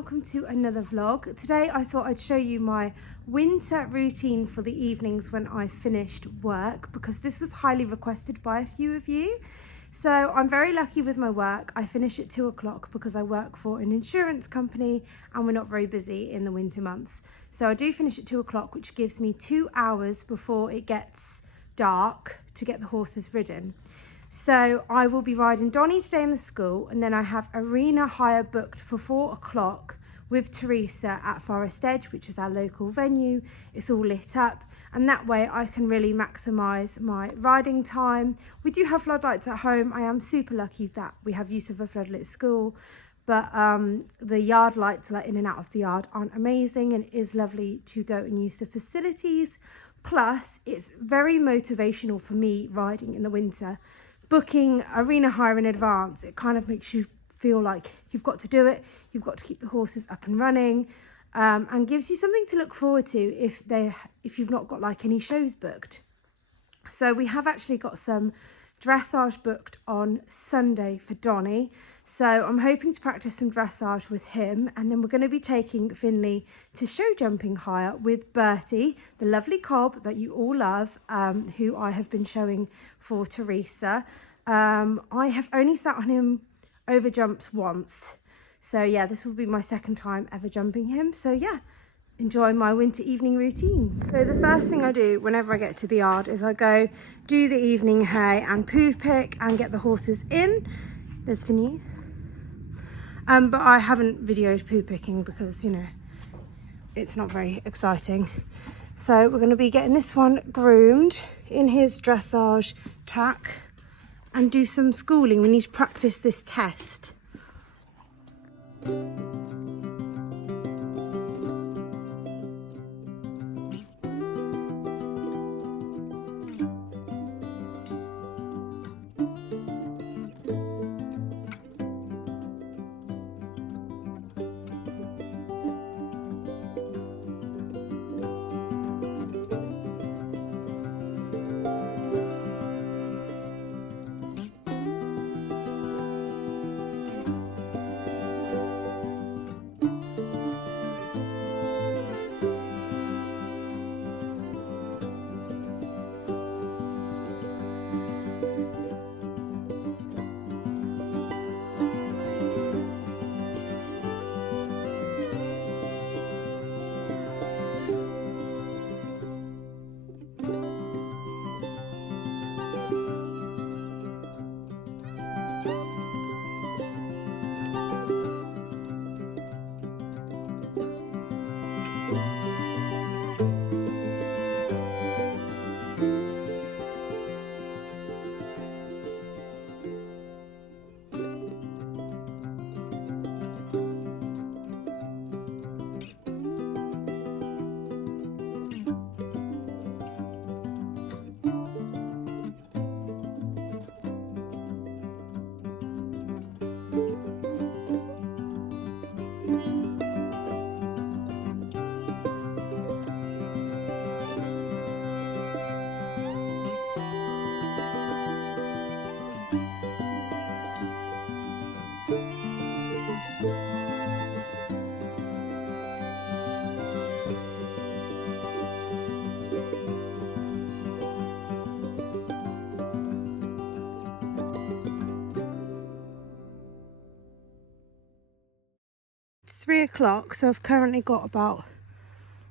welcome to another vlog. Today I thought I'd show you my winter routine for the evenings when I finished work, because this was highly requested by a few of you. So I'm very lucky with my work. I finish at 2 o'clock because I work for an insurance company and we're not very busy in the winter months. So I do finish at 2 o'clock, which gives me 2 hours before it gets dark to get the horses ridden. So I will be riding Donnie today in the school, and then I have arena hire booked for 4 o'clock with Teresa at Forest Edge, which is our local venue. It's all lit up, and that way I can really maximise my riding time. We do have floodlights at home. I am super lucky that we have use of a floodlit school, but the yard lights let in and out of the yard aren't amazing, and it is lovely to go and use the facilities. Plus, it's very motivational for me riding in the winter. Booking arena hire in advance, it kind of makes you feel like you've got to do it, you've got to keep the horses up and running, and gives you something to look forward to if you've not got like any shows booked. So we have actually got some dressage booked on Sunday for Donnie, so I'm hoping to practice some dressage with him, and then we're going to be taking Finley to show jumping hire with Bertie, the lovely cob that you all love, who I have been showing for Teresa. I have only sat on him over jumps once, so yeah, this will be my second time ever jumping him. So yeah, enjoy my winter evening routine. So the first thing I do whenever I get to the yard is I go do the evening hay and poo pick and get the horses in. There's Finny. But I haven't videoed poo picking because, you know, it's not very exciting. So we're going to be getting this one groomed in his dressage tack and do some schooling. We need to practice this test. It's 3 o'clock, so I've currently got about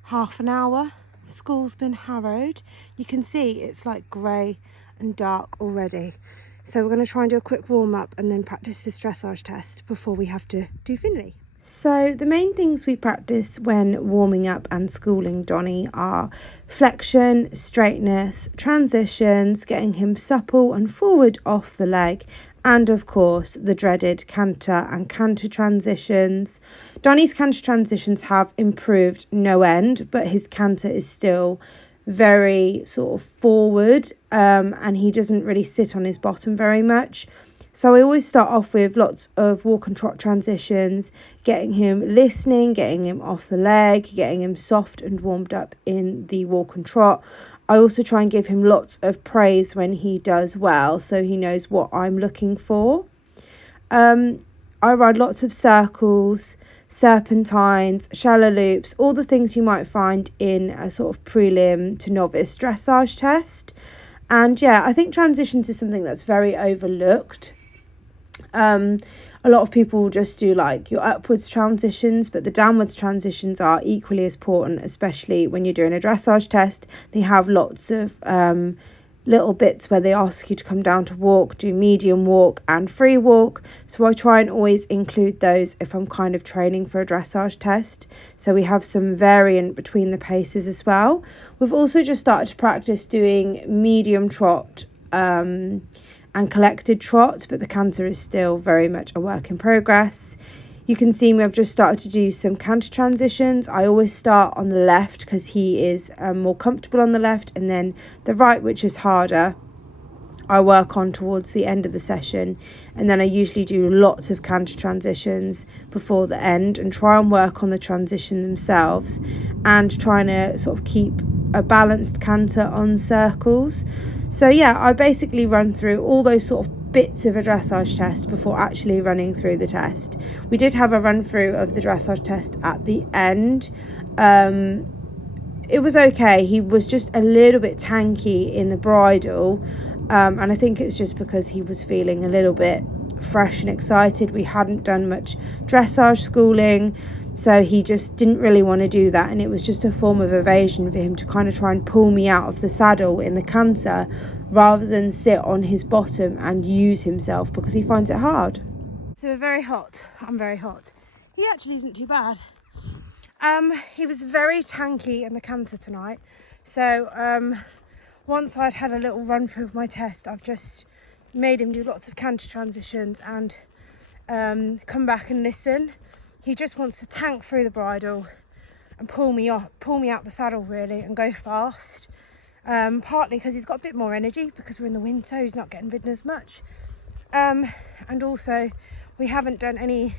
half an hour. School's been harrowed. You can see it's like grey and dark already. So we're going to try and do a quick warm up and then practice this dressage test before we have to do Finley. So the main things we practice when warming up and schooling Donnie are flexion, straightness, transitions, getting him supple and forward off the leg, and of course the dreaded canter and canter transitions. Donnie's canter transitions have improved no end, but his canter is still very sort of forward, and he doesn't really sit on his bottom very much. So I always start off with lots of walk and trot transitions, getting him listening, getting him off the leg, getting him soft and warmed up in the walk and trot. I also try and give him lots of praise when he does well, so he knows what I'm looking for. I ride lots of circles, serpentines, shallow loops, all the things you might find in a sort of prelim to novice dressage test. And yeah, I think transitions is something that's very overlooked. A lot of people just do like your upwards transitions, but the downwards transitions are equally as important, especially when you're doing a dressage test. They have lots of little bits where they ask you to come down to walk, do medium walk and free walk. So I try and always include those if I'm kind of training for a dressage test. So we have some variant between the paces as well. We've also just started to practice doing medium trot and collected trot, but the canter is still very much a work in progress. You can see me, I've just started to do some canter transitions. I always start on the left because he is more comfortable on the left, and then the right, which is harder, I work on towards the end of the session. And then I usually do lots of canter transitions before the end and try and work on the transition themselves and trying to sort of keep a balanced canter on circles. So yeah, I basically run through all those sort of bits of a dressage test before actually running through the test. We did have a run through of the dressage test at the end. It was okay. He was just a little bit tanky in the bridle, and I think it's just because he was feeling a little bit fresh and excited. We hadn't done much dressage schooling, so he just didn't really want to do that, and it was just a form of evasion for him to kind of try and pull me out of the saddle in the canter rather than sit on his bottom and use himself because he finds it hard. So we're very hot. I'm very hot. He actually isn't too bad. He was very tanky in the canter tonight, so once I'd had a little run through of my test, I've just made him do lots of canter transitions and come back and listen. He just wants to tank through the bridle and pull me out the saddle really and go fast. Partly because he's got a bit more energy because we're in the winter, he's not getting ridden as much. And also we haven't done any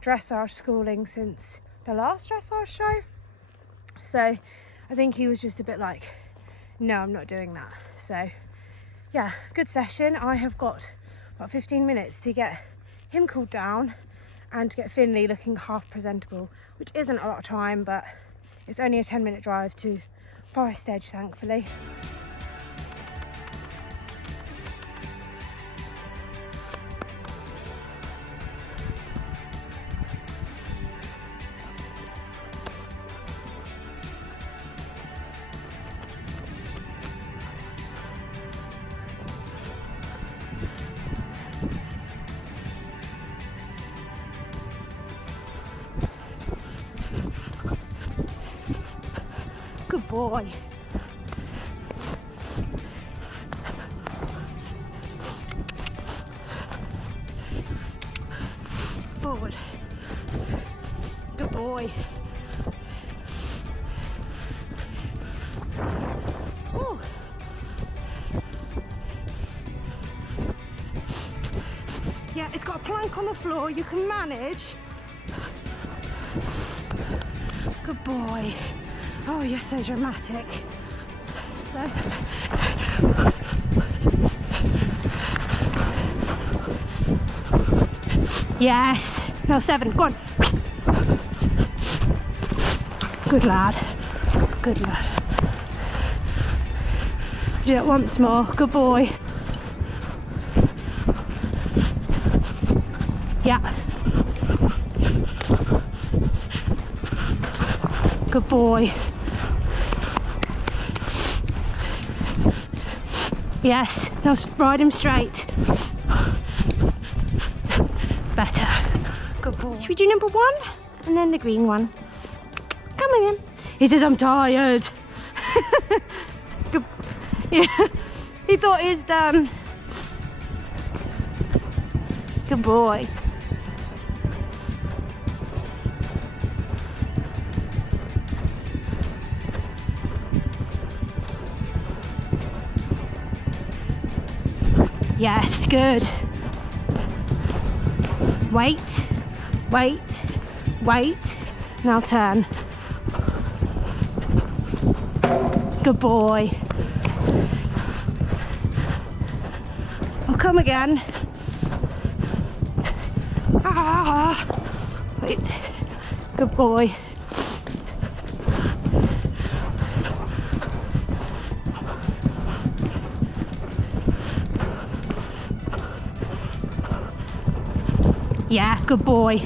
dressage schooling since the last dressage show. So I think he was just a bit like, no, I'm not doing that. So yeah, good session. I have got about 15 minutes to get him cooled down and to get Finley looking half presentable, which isn't a lot of time, but it's only a 10-minute drive to Forest Edge, thankfully. Good boy. Forward. Good boy. Ooh. Yeah, it's got a plank on the floor, you can manage. Good boy. Oh, you're so dramatic. Yes. No, 7. Go on. Good lad. Good lad. Do it once more. Good boy. Yeah. Good boy. Yes, now ride him straight. Better. Good boy. Should we do number 1 and then the green one? Come on in. He says, I'm tired. Good. Yeah, he thought he was done. Good boy. Yes, good. Wait, wait, wait. Now turn. Good boy. I'll come again. Ah, wait. Good boy. Yeah, good boy.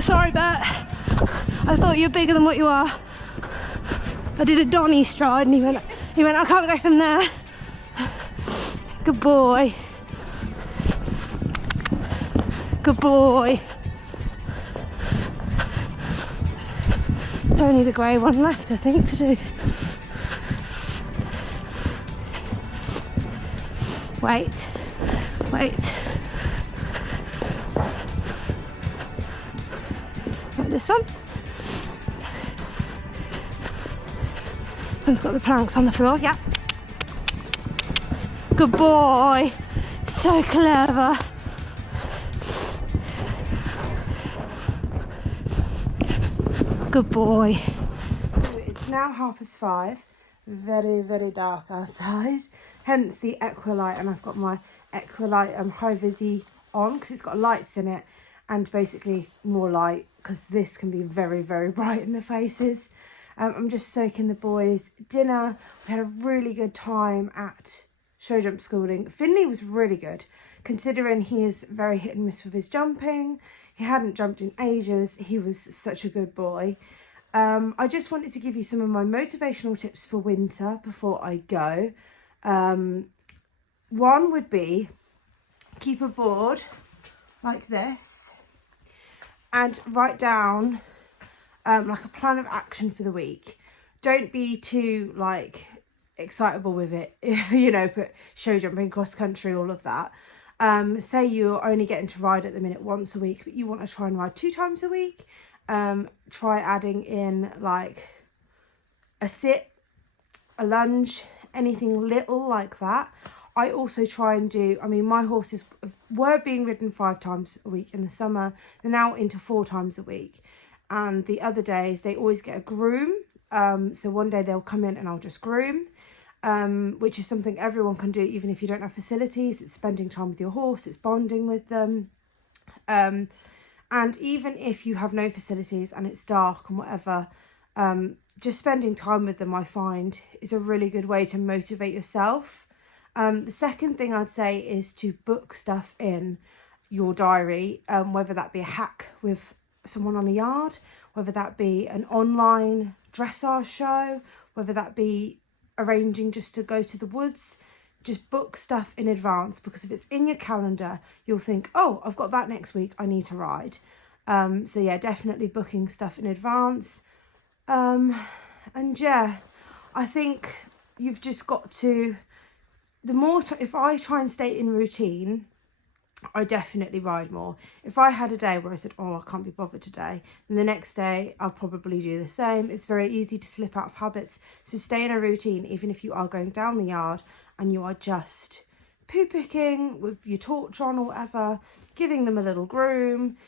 Sorry, Bert. I thought you were bigger than what you are. I did a Donny stride and he went, I can't go from there. Good boy. Good boy. There's only the grey one left, I think, to do. Wait. Like this one. One's got the planks on the floor, yeah. Good boy. So clever. Good boy. So it's now 5:30. Very, very dark outside. Hence the Equilight, and I've got my Equilight high visi on because it's got lights in it, and basically more light because this can be very, very bright in the faces. I'm just soaking the boys dinner. We had a really good time at show jump schooling. Finley was really good considering he is very hit and miss with his jumping. He hadn't jumped in ages. He was such a good boy. I just wanted to give you some of my motivational tips for winter before I go. One would be keep a board like this and write down like a plan of action for the week. Don't be too like excitable with it, you know, put show jumping, cross country, all of that. Say you're only getting to ride at the minute once a week, but you want to try and ride 2 times a week. Try adding in like a sit, a lunge, anything little like that. I also try and do, I mean, my horses were being ridden 5 times a week in the summer. They're now into 4 times a week. And the other days they always get a groom. So one day they'll come in and I'll just groom, which is something everyone can do, even if you don't have facilities. It's spending time with your horse, it's bonding with them. And even if you have no facilities and it's dark and whatever, just spending time with them, I find, is a really good way to motivate yourself. The second thing I'd say is to book stuff in your diary, whether that be a hack with someone on the yard, whether that be an online dressage show, whether that be arranging just to go to the woods. Just book stuff in advance, because if it's in your calendar, you'll think, oh, I've got that next week, I need to ride. So yeah, definitely booking stuff in advance. And yeah, I think you've just got to, if I try and stay in routine, I definitely ride more. If I had a day where I said, oh, I can't be bothered today, then the next day I'll probably do the same. It's very easy to slip out of habits. So stay in a routine, even if you are going down the yard and you are just poo picking with your torch on or whatever, giving them a little groom.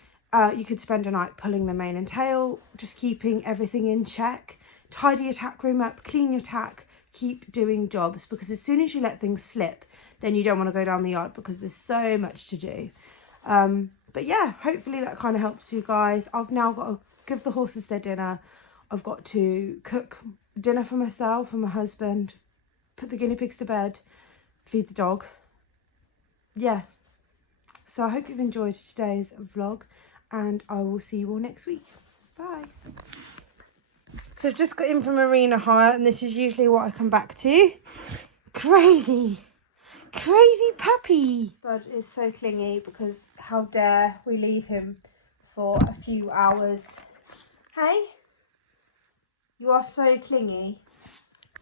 You could spend a night pulling the mane and tail, just keeping everything in check. Tidy your tack room up, clean your tack, keep doing jobs, because as soon as you let things slip, then you don't want to go down the yard because there's so much to do. But yeah, hopefully that kind of helps you guys. I've now got to give the horses their dinner. I've got to cook dinner for myself and my husband, put the guinea pigs to bed, feed the dog. Yeah. So I hope you've enjoyed today's vlog, and I will see you all next week. Bye. So I've just got in from arena hire, and this is usually what I come back to. Crazy puppy. Spud is so clingy because how dare we leave him for a few hours. Hey, you are so clingy.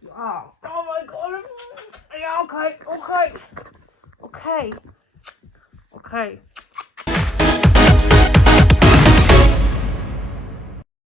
You are. Oh my god. Yeah, okay.